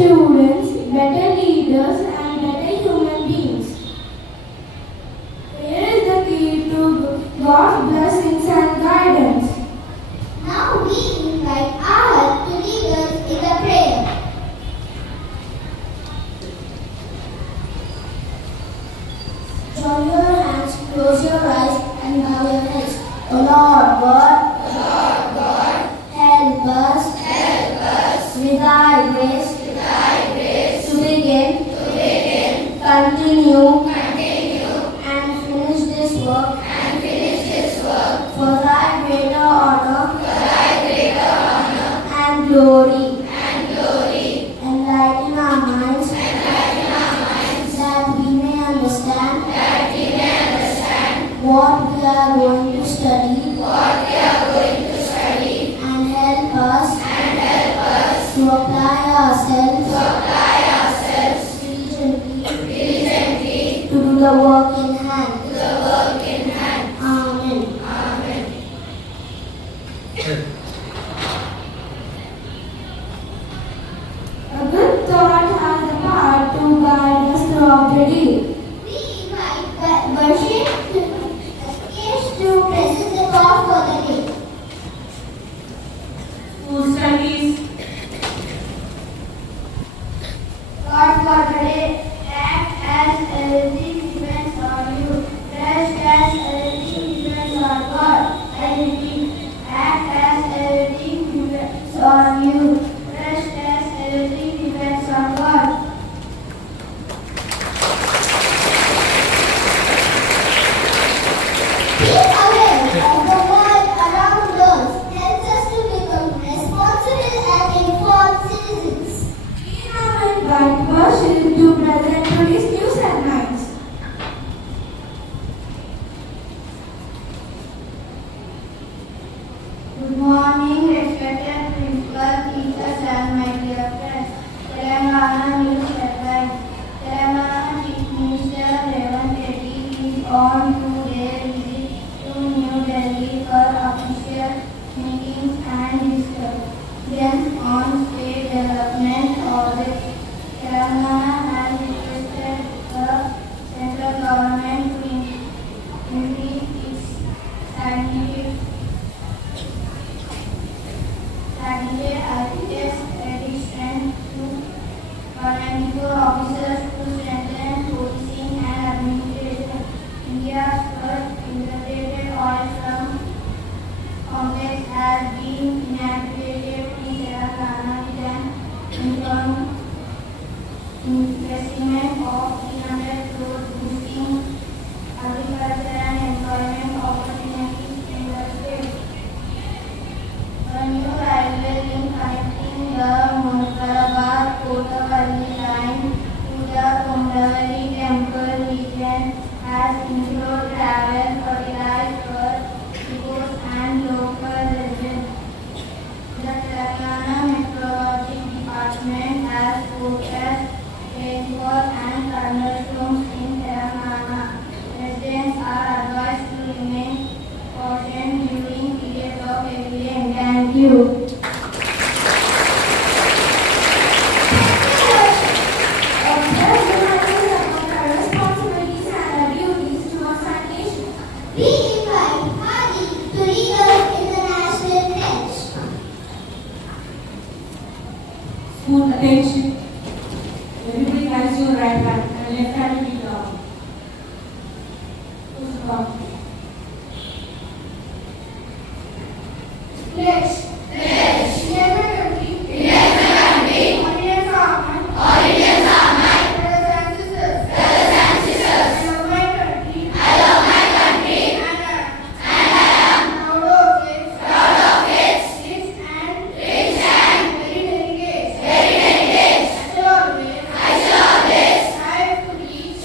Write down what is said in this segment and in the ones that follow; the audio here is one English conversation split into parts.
students, better leaders, and better human beings. Here is the key to God's blessings and guidance. Now we invite our to lead us in the prayer. Join your hands, close your eyes, and bow your heads. O Lord God, help us with thy grace to begin, continue, and finish this work for thy greater honor and glory. Enlighten our minds that we may understand what we are going to study and help us to apply ourselves diligently to do the work in hand. Amen. A good thought has the power to guide us throughout the day. We invite worship to present the God for the day. School studies. God for the day, act as everything depends on you. Rest as everything depends on God. I repeat, act as everything depends on you. Rest as everything depends on God. Being aware of the world around us helps us to become responsible and informed citizens. We now invite worship to present today's news headlines. Good morning, respected principal, teachers, and my dear friends. Telangana News Headlines. Telangana Chief Minister Revanth Reddy is on two-day visit to New Delhi for official meetings and discussions on state development audits. Telangana has requested the central government to increase its scientific addition to 194 officers to strengthen policing and administration. India's first integrated oil from complex has been inaugurated in Telangana with an investment of 300 crores, boosting agriculture and employment opportunities in the state. A new railway link connecting the Muzaffarabad-Kothavadi line to the Kondavali temple region has improved travel, fertilized depots and local residents. The Telangana Meteorology Department has forecast rainfall and thunderstorms in Telangana. Residents are advised to remain cautious during periods of heavy rain. Thank you. Observe reminders about our responsibilities and our duties towards our nation. We invite Hadi to lead us in the national pledge. School attention. Everybody has your right hand and left hand will be down. Push the button. Pledge. Never country. Audience are mine. Brothers and sisters. I love my country. And I am proud of its rich and very heritage. I shall always strive to reach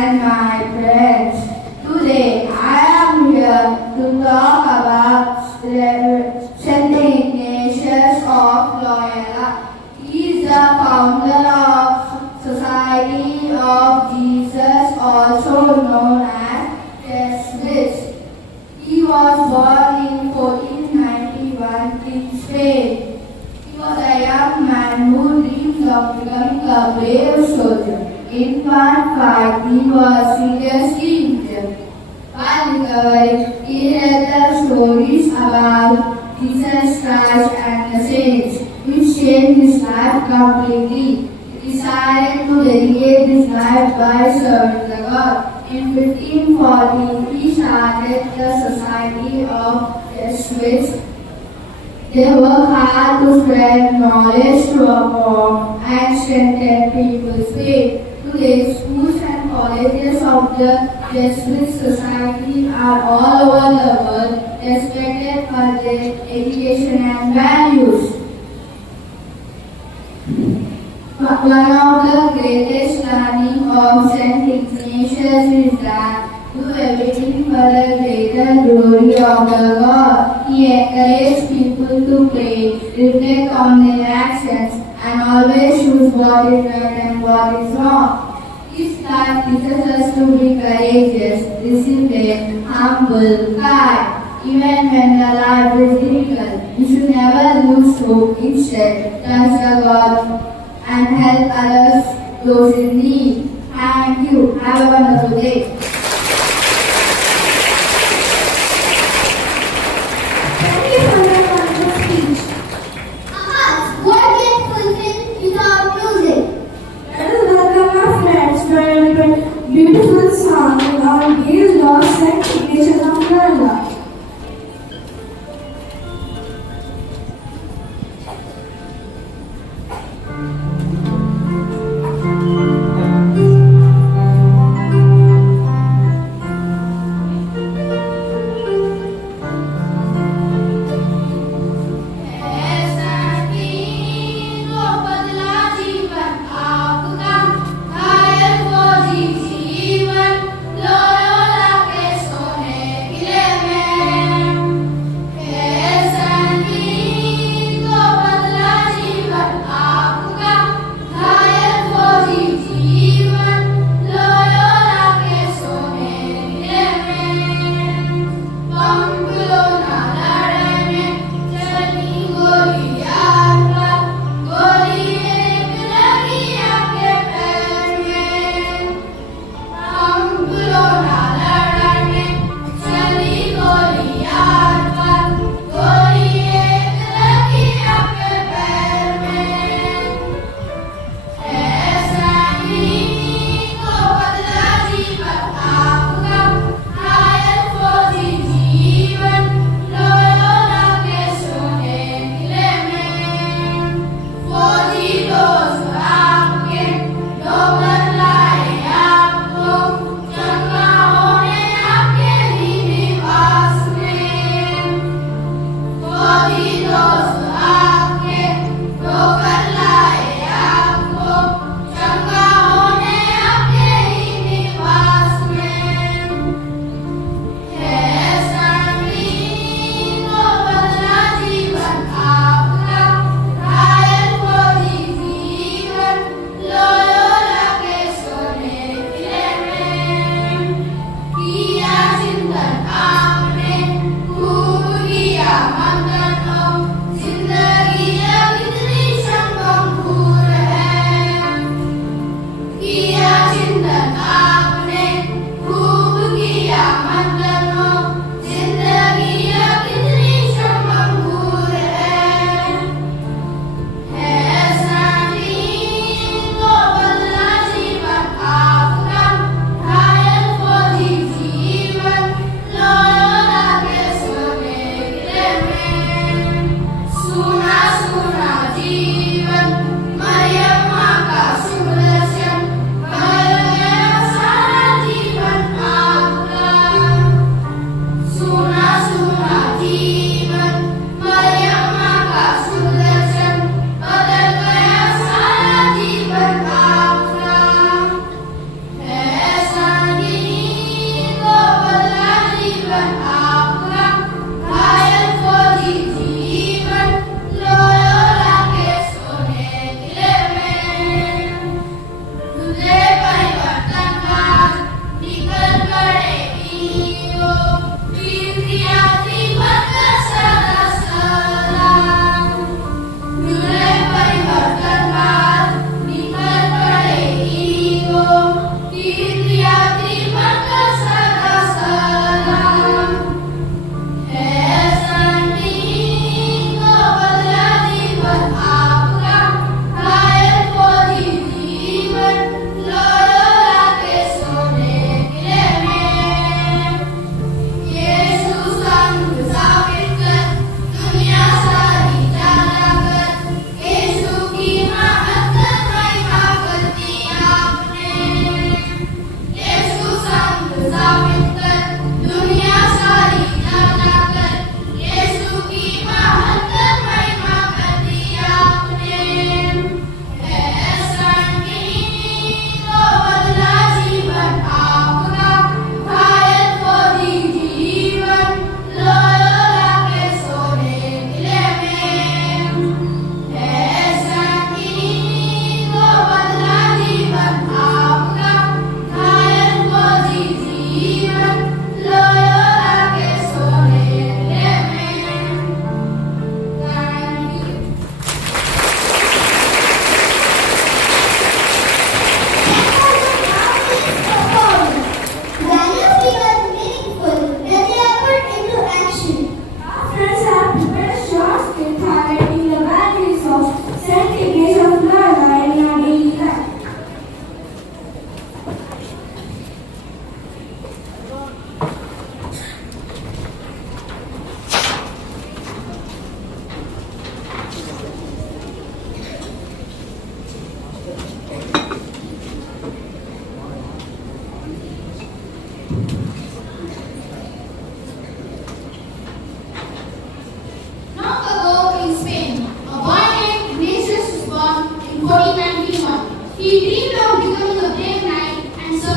and my friends. Today I am here to talk about Saint Ignatius of Loyola. He is the founder of Society of Jesus, also known as Jesuits. He was born in 1491 in Spain. He was a young man who dreamed of becoming a brave soldier. In part 5, he was seriously injured. While recovering, he read the stories about Jesus Christ and the saints, which changed his life completely. He decided to dedicate his life by serving the God. In 1540, he started the Society of Jesuits. They work hard to spread knowledge to reform and strengthen people's faith. Today, schools and colleges of the Jesuit Society are all over the world, respected for their education and values. One of the greatest learning of Saint Ignatius is that do everything for the greater glory of the God. He encouraged people to pray, reflect on their actions, and always choose what is right and what is wrong. His life teaches us to be courageous, disciplined, humble, kind. Even when the life is difficult, we should never lose hope. Instead, trust the God and help others, those in need. Thank you. Have a wonderful day. Thank you for that wonderful speech. What gets fulfilled without music? Let us welcome our friends for a beautiful song on Dear Lord Saint Ignatius of Loyola. जीवन Loyola के सोने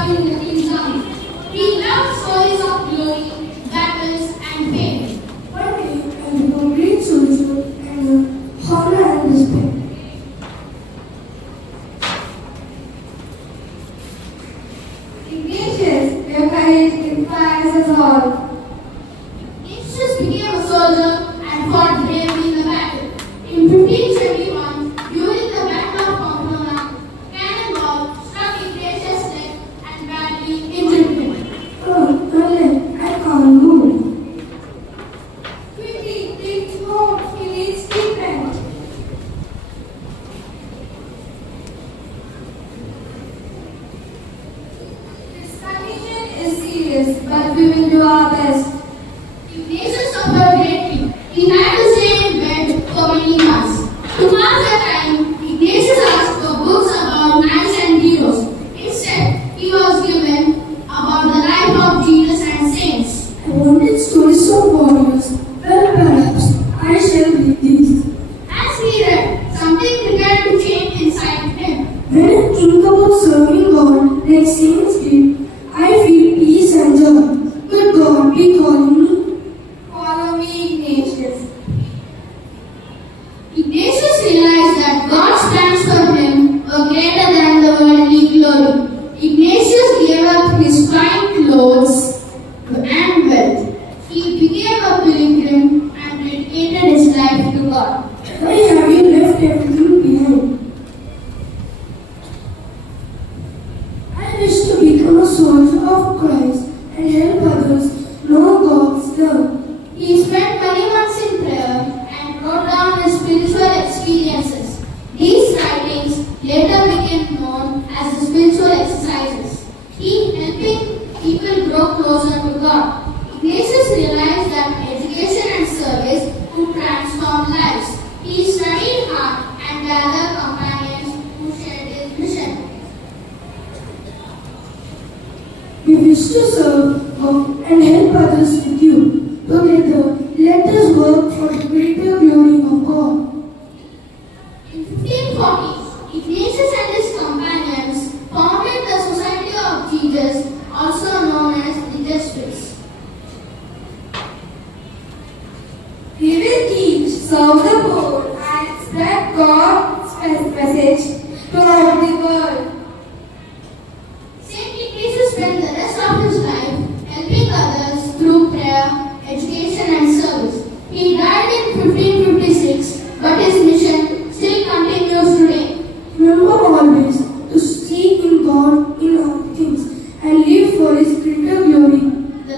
serving the kingdom. We love stories of glory, battles, and fame. One day, I become great soldier and honor and respect. Ignatius, your courage inspires us all. Ignatius became a soldier and fought bravely in the battle. In 1521, during the Battle of Pamplona, cannonball struck Ignatius' leg and badly injured him. Oh, my leg, I can't move. Quickly, take more. He needs treatment. His condition is serious, but we will do our best. Ignatius suffered greatly. He had to stay in bed for many months. To pass the time, Ignatius asked for books about knights and heroes. Instead, he was given about the life of Jesus and saints. I wanted stories of warriors. Well, perhaps I shall read these. As he read, something began to change inside him. When I think about serving God like saints did, I feel peace and joy. Could God be calling me? Follow me, Ignatius. Ignatius realized that God's plans for him were greater than the worldly glory. Ignatius gave up his fine clothes and wealth. He became a pilgrim and dedicated his life to God. Why have you left everything behind? I wish to become a soldier of Christ and help others know God's love. He spent many months in prayer and wrote down his spiritual experiences. These writings later became known as the spiritual exercises. He helping people grow closer to God. Ignatius realized that education and service could transform lives. He studied hard and gathered companions who shared his mission. We wish to serve God and help others with you. Together, let us work for the greater glory of God. In 1540, Ignatius and his companions founded the Society of Jesus, also known as the Jesuits. We will teach, serve the poor, and spread God's message throughout the world. Saint Ignatius spent the rest of his life helping others through prayer, education, and service. He died in 1556, but his mission still continues today. Remember always to seek in God in all things and live for His greater glory. The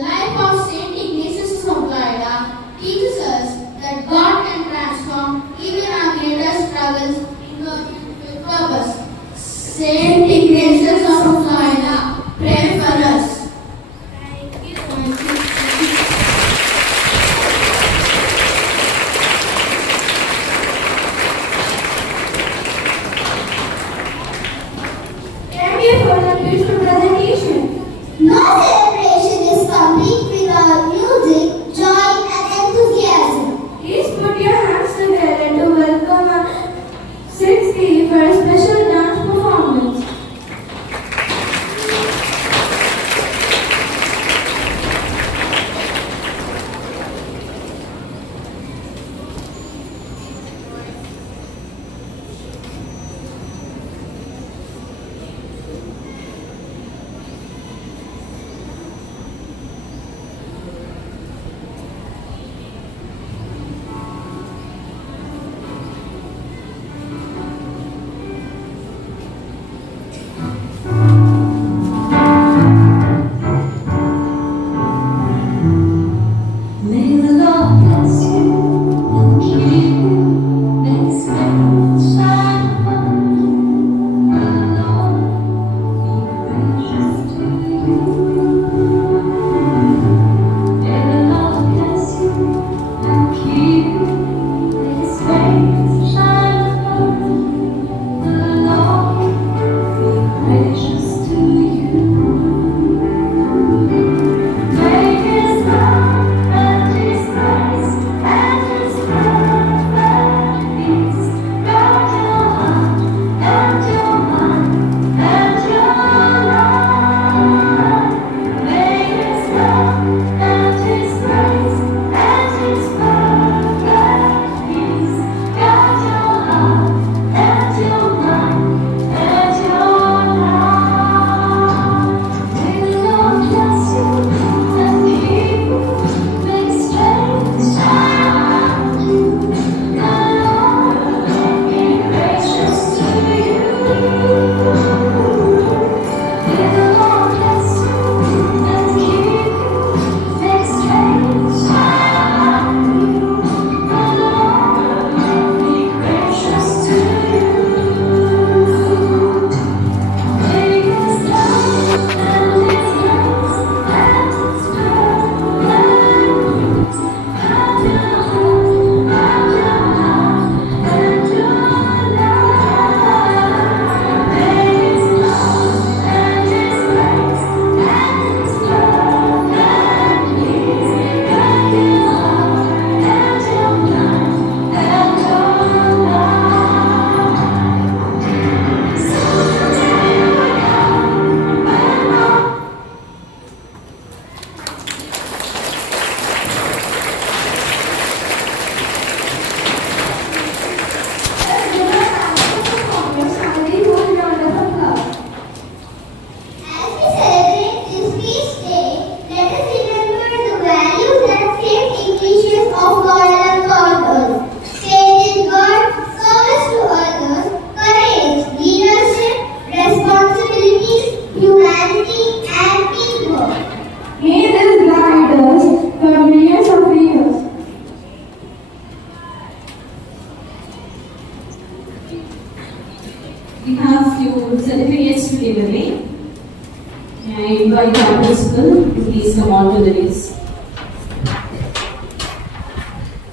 I invite our principal to please come on to the dais.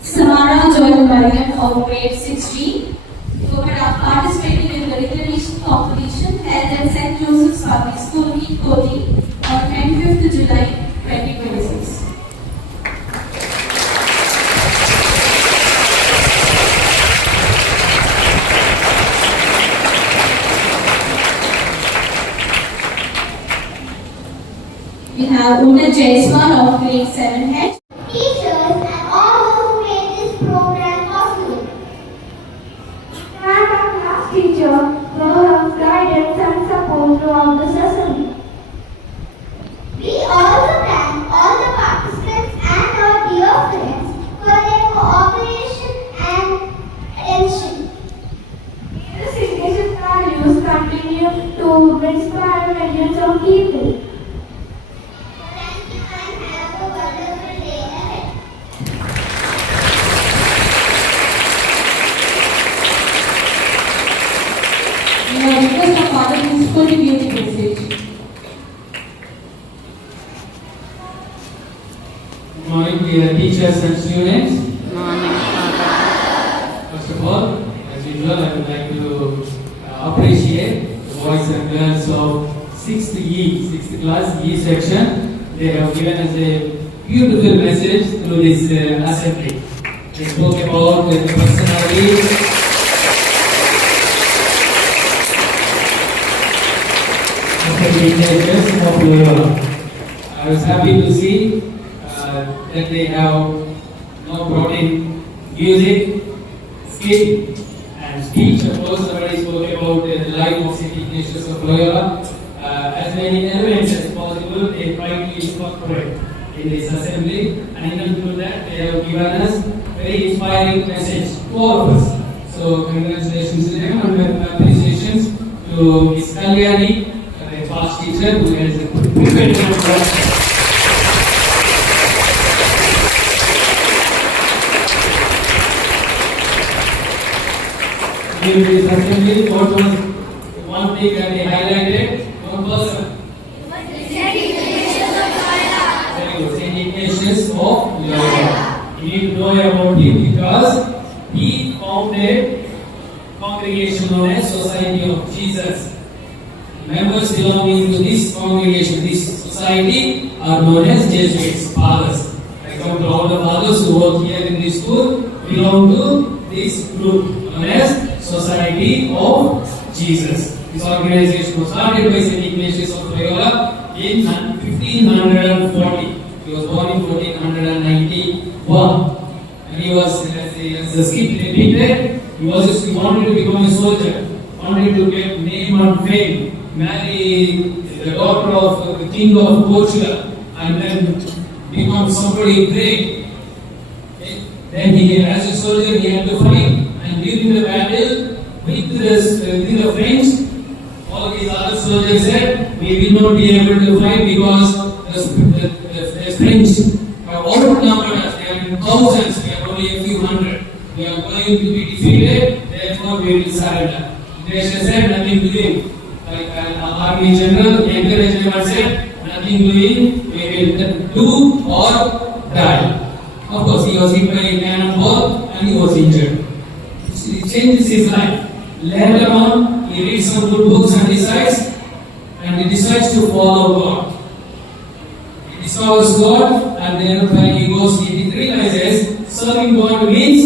Samara Joy Marian of grade 6D, who had participated in the recognition competition held at St. Joseph's Public School, Koti, on 25th July 2026. We have Una Jaiswal of grade 7H. Teachers and all those who made this program possible. And our class teacher for her guidance and support throughout the session. We also thank all the participants and our dear friends for their cooperation and attention. These education values continue to inspire millions of people. Thank you and have a wonderful day ahead. We have request of Father Principal to give the message. Good morning, dear teachers and students. Good morning, Father. First of all, as usual, I would like to appreciate the boys and girls of 6th class E section. They have given us a beautiful message through this assembly. They spoke about the personality of the teenagers of Loyola. I was happy to see that they have now brought in music, skit, and speech. Of course, somebody spoke about the life of St. Ignatius of Loyola. As many elements as possible, they try to incorporate in this assembly, and even through that, they have given us very inspiring message to all of us. So, congratulations to them, and appreciations to Ms. Kalyani, a class teacher who has prepared for in this assembly. What was one thing that they highlighted? One person. Very good. St. Ignatius of Loyola. You need to know about him because he founded congregation known as Society of Jesus. Members belonging to this congregation, this society, are known as Jesuits, fathers. For example, all the fathers who work here in this school belong to this group known as Society of Jesus. This organization was started by St. Ignatius of Loyola in 1540. He was born in 1491. And he was, as the skit repeated, he wanted to become a soldier, wanted to get name and fame, marry the daughter of the king of Portugal, and then become somebody great. Then he, as a soldier, he had to fight. And during the battle with the French, all these other soldiers said, we will not be able to fight because the French have outnumbered us. They are in thousands, we are only a few hundred. We are going to be defeated, therefore we will surrender. Ignatius said, nothing doing. Like an army general, encouraged him and said, nothing doing, we will do or die. Of course, he was hit by a cannonball and he was injured. He changes his life. Later on, he reads some good books and he decides to follow God. He discovers God, and then when he goes, he realizes serving God means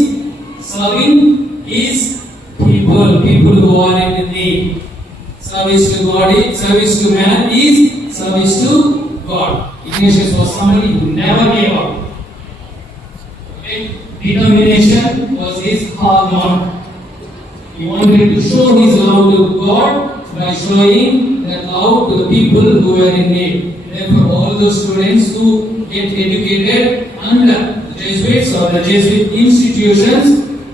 serving his people who are in need. Service to God is, service to man is service to God. Ignatius was somebody who never gave up. Determination was his hallmark. He wanted to show his love to God by showing that love to the people who were in need. Therefore, all those students who get educated under the Jesuits or the Jesuit institutions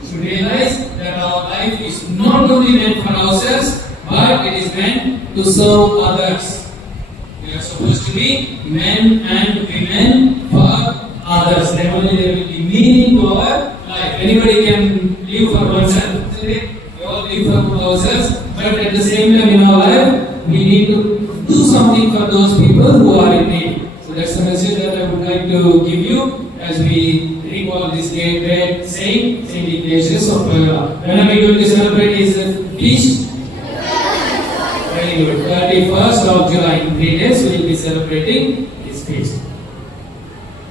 should realize that our life is not only meant for ourselves, but it is meant to serve others. We are supposed to be men and women for others. Then only there will be meaning to our life. Anybody can live for oneself. We all live for ourselves, but at the same time in our life, we need to do something for those people who are in need. So that's the message that I would like to give you as we recall this great saint, Saint Ignatius of Loyola. When are we going to celebrate his feast? Very good. 31st of July. In 3 days we will be celebrating his feast.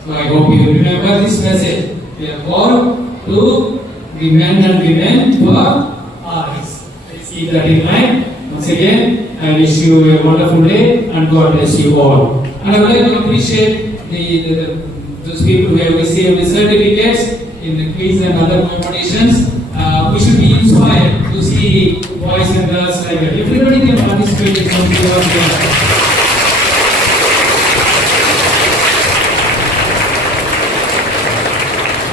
So I hope you remember this message. We are called to be men and women who are ours. Let's keep that in mind. Once again, I wish you a wonderful day and God bless you all. And I would like to appreciate those people who have received the certificates in the quiz and other competitions. We should be inspired to see boys and girls like that. Everybody can participate in something or the other.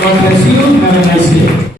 God bless you. Have a nice day.